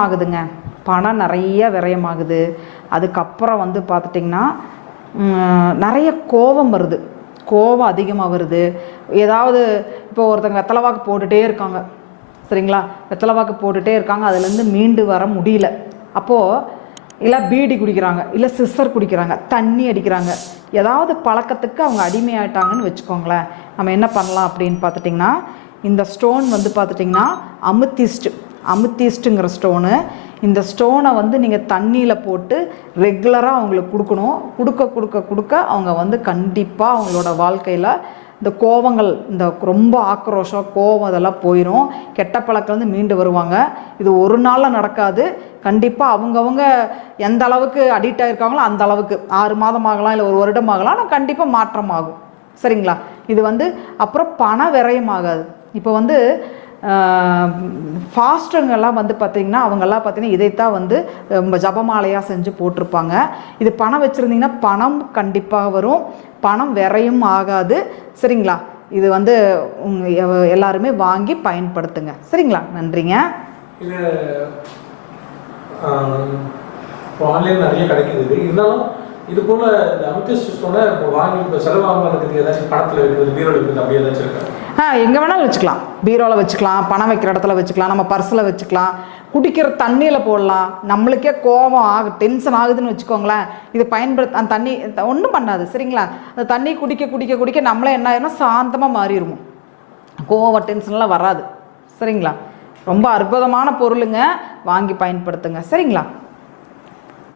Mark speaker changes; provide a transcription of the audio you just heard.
Speaker 1: விரயமாகுதுங்க. பணம் நிறைய விரயமாகுது. அதுக்கப்புறம் வந்து பார்த்துட்டிங்கன்னா நிறைய கோபம் வருது. கோபம் அதிகமாக வருது. ஏதாவது இப்போ ஒருத்தங்க வெத்தலை வாக்கு போட்டுகிட்டே இருக்காங்க. சரிங்களா? வெத்தலை வாக்கு போட்டுகிட்டே இருக்காங்க. அதுலேருந்து மீண்டு வர முடியல. அப்போது இல்லை பீடி குடிக்கிறாங்க. இல்லை சிஸ்டர் குடிக்கிறாங்க. தண்ணி அடிக்கிறாங்க. ஏதாவது பழக்கத்துக்கு அவங்க அடிமையாயிட்டாங்கன்னு வச்சுக்கோங்களேன். நம்ம என்ன பண்ணலாம் அப்படின்னு பார்த்துட்டிங்கன்னா இந்த ஸ்டோன் வந்து பார்த்துட்டிங்கன்னா அமுத்திஸ்ட்டு அமுத்திஸ்ட்டுங்கிற ஸ்டோனு இந்த ஸ்டோனை வந்து நீங்கள் தண்ணியில் போட்டு ரெகுலராக அவங்களுக்கு கொடுக்கணும். கொடுக்க கொடுக்க கொடுக்க அவங்க வந்து கண்டிப்பாக அவங்களோட வாழ்க்கையில் இந்த கோவங்கள் இந்த ரொம்ப ஆக்ரோஷம் கோவம் இதெல்லாம் போயிடும் கெட்ட பழக்கம்லேருந்து மீண்டு வருவாங்க. இது ஒரு நாளில் நடக்காது. கண்டிப்பாக அவங்கவுங்க எந்த அளவுக்கு அடிக்ட் ஆகிருக்காங்களோ அந்த அளவுக்கு. ஆறு மாதம் ஆகலாம் இல்லை ஒரு வருடம் ஆகலாம் ஆனால் கண்டிப்பாக மாற்றம் ஆகும். சரிங்களா? இது வந்து அப்புறம் பண விரயமாகாது இப்போ வந்து ஃபாஸ்ட்டுங்கெல்லாம் வந்து பார்த்திங்கன்னா அவங்கெல்லாம் பார்த்திங்கன்னா இதைத்தான் வந்து ஜபமாலையாக செஞ்சு போட்டிருப்பாங்க. இது பணம் வச்சுருந்தீங்கன்னா பணம் கண்டிப்பாக வரும். பணம் விரையும் ஆகாது. சரிங்களா? இது வந்து எல்லாருமே வாங்கி பயன்படுத்துங்க. சரிங்களா? நன்றிங்க.
Speaker 2: ஆன்லைன் நிறைய கிடைக்குது இருந்தாலும் இது போல இந்த அமித்திஸ்ட் வாங்கி இப்போ செலவாகாம இருக்கிறதுக்கு ஏதாச்சும் பணத்தில் வைக்கிறது பீரோல வைக்கிறது அப்படி ஏதாச்சும் இருக்கா?
Speaker 1: எங்கே வேணாலும் வச்சுக்கலாம். பீரோவில் வச்சுக்கலாம் பணம் வைக்கிற இடத்துல வச்சுக்கலாம் நம்ம பர்ஸில் வச்சுக்கலாம். குடிக்கிற தண்ணியில் போடலாம். நம்மளுக்கே கோபம் ஆகு டென்ஷன் ஆகுதுன்னு வச்சுக்கோங்களேன். இது பயன்படுத்த அந்த தண்ணி ஒன்றும் பண்ணாது சரிங்களா? அந்த தண்ணி குடிக்க குடிக்க குடிக்க நம்மளே என்ன ஆயிரும்னா சாந்தமாக மாறிடுவோம் கோவம் டென்ஷன்லாம் வராது சரிங்களா? ரொம்ப அற்புதமான பொருளுங்க. வாங்கி பயன்படுத்துங்க சரிங்களா?